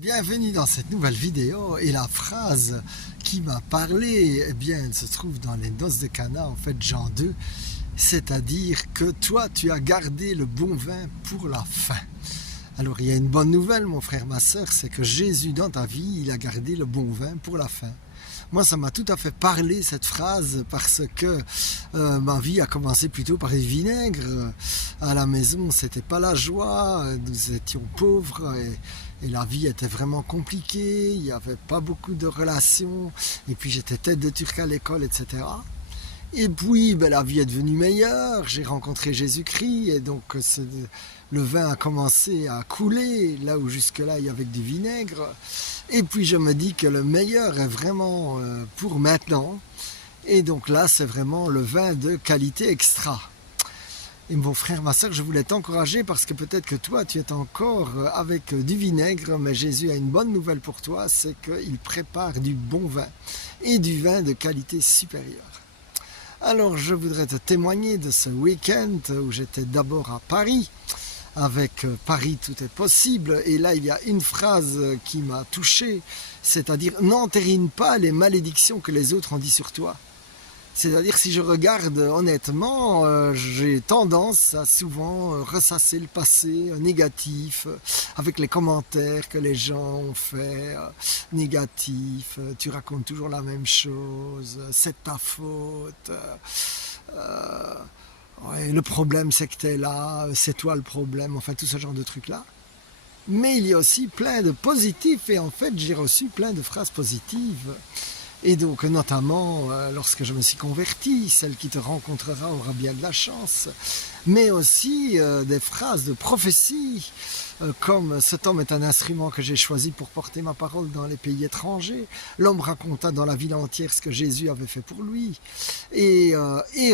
Bienvenue dans cette nouvelle vidéo et la phrase qui m'a parlé, eh bien, elle se trouve dans les noces de Cana, en fait, Jean 2, c'est-à-dire que toi, tu as gardé le bon vin pour la fin. Alors, il y a une bonne nouvelle, mon frère, ma soeur, c'est que Jésus, dans ta vie, il a gardé le bon vin pour la fin. Moi, ça m'a tout à fait parlé, cette phrase, parce que ma vie a commencé plutôt par du vinaigre. À la maison, c'était pas la joie, nous étions pauvres et la vie était vraiment compliquée, il n'y avait pas beaucoup de relations, et puis j'étais tête de turc à l'école, etc. Et puis, la vie est devenue meilleure, j'ai rencontré Jésus-Christ, et donc le vin a commencé à couler, là où jusque-là il y avait du vinaigre. Et puis je me dis que le meilleur est vraiment pour maintenant, et donc là c'est vraiment le vin de qualité extra. Et mon frère, ma soeur, je voulais t'encourager parce que peut-être que toi, tu es encore avec du vinaigre, mais Jésus a une bonne nouvelle pour toi, c'est qu'il prépare du bon vin et du vin de qualité supérieure. Alors, je voudrais te témoigner de ce week-end où j'étais d'abord à Paris. Avec Paris, tout est possible. Et là, il y a une phrase qui m'a touché, c'est-à-dire « N'entérine pas les malédictions que les autres ont dit sur toi ». C'est-à-dire, si je regarde honnêtement, j'ai tendance à souvent ressasser le passé négatif, avec les commentaires que les gens ont fait, négatifs, tu racontes toujours la même chose, c'est ta faute, ouais, le problème c'est que tu es là, c'est toi le problème, enfin tout ce genre de trucs-là. Mais il y a aussi plein de positifs, et en fait j'ai reçu plein de phrases positives. Et donc, notamment, lorsque je me suis converti, celle qui te rencontrera aura bien de la chance, mais aussi des phrases de prophétie, comme cet homme est un instrument que j'ai choisi pour porter ma parole dans les pays étrangers. L'homme raconta dans la ville entière ce que Jésus avait fait pour lui. Et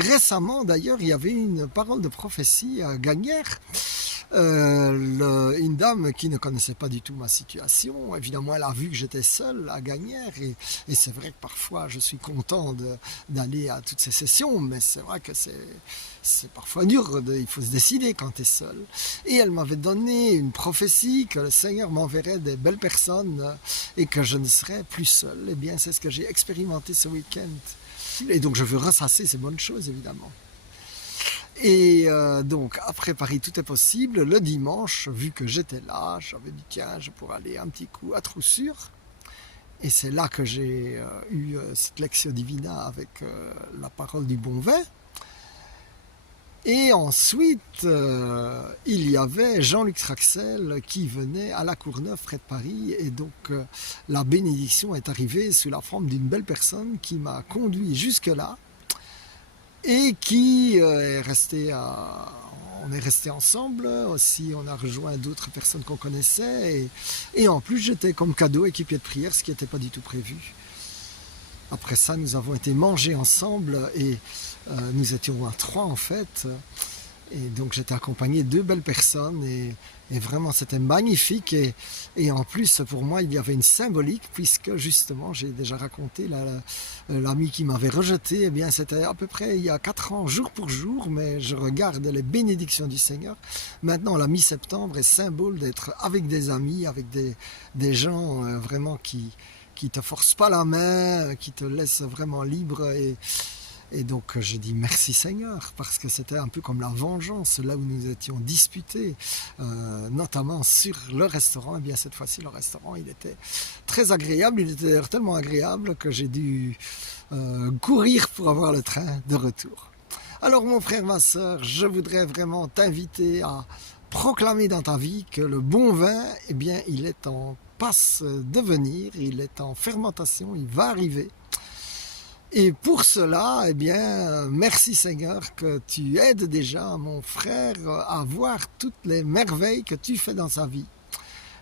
récemment, d'ailleurs, il y avait une parole de prophétie à Gagnères. Une dame qui ne connaissait pas du tout ma situation, évidemment elle a vu que j'étais seul à Gagnères, et c'est vrai que parfois je suis content d'aller à toutes ces sessions, mais c'est vrai que c'est parfois dur, il faut se décider quand tu es seul. Et elle m'avait donné une prophétie que le Seigneur m'enverrait des belles personnes et que je ne serais plus seul. Eh bien c'est ce que j'ai expérimenté ce week-end. Et donc je veux ressasser ces bonnes choses évidemment. Et donc, après Paris, tout est possible. Le dimanche, vu que j'étais là, j'avais dit tiens, je pourrais aller un petit coup à Troussure. Et c'est là que j'ai eu cette Lectio Divina avec la parole du bon vin. Et ensuite, il y avait Jean-Luc Traxel qui venait à la Courneuve près de Paris. Et donc, la bénédiction est arrivée sous la forme d'une belle personne qui m'a conduit jusque-là. Et qui est resté on est resté ensemble aussi, on a rejoint d'autres personnes qu'on connaissait, et en plus j'étais comme cadeau équipier de prière, ce qui n'était pas du tout prévu. Après ça, nous avons été manger ensemble, et nous étions à 3 en fait, et donc j'étais accompagné de 2 belles personnes, et vraiment c'était magnifique, et en plus pour moi il y avait une symbolique, puisque justement j'ai déjà raconté l'ami qui m'avait rejeté, eh bien c'était à peu près il y a 4 ans jour pour jour, mais je regarde les bénédictions du Seigneur. Maintenant la mi-septembre est symbole d'être avec des amis, avec des gens vraiment qui te forcent pas la main, qui te laissent vraiment libre, et donc je dis merci Seigneur, parce que c'était un peu comme la vengeance, là où nous étions disputés, notamment sur le restaurant. Et bien cette fois-ci le restaurant il était très agréable, il était d'ailleurs tellement agréable que j'ai dû courir pour avoir le train de retour. Alors mon frère, ma soeur, je voudrais vraiment t'inviter à proclamer dans ta vie que le bon vin, eh bien il est en passe de venir, il est en fermentation, il va arriver. Et pour cela, eh bien, merci Seigneur que tu aides déjà mon frère à voir toutes les merveilles que tu fais dans sa vie,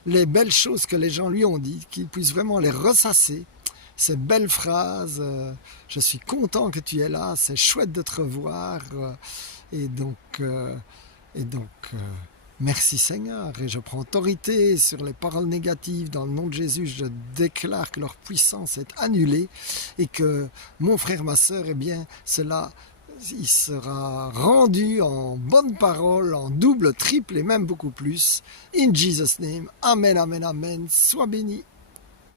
les belles choses que les gens lui ont dites, qu'il puisse vraiment les ressasser, ces belles phrases, je suis content que tu es là, c'est chouette de te revoir, et donc merci Seigneur, et je prends autorité sur les paroles négatives dans le nom de Jésus. Je déclare que leur puissance est annulée, et que mon frère, ma soeur, eh bien, cela il sera rendu en bonne parole, en double, triple et même beaucoup plus. In Jesus' name, Amen, Amen, Amen. Sois béni.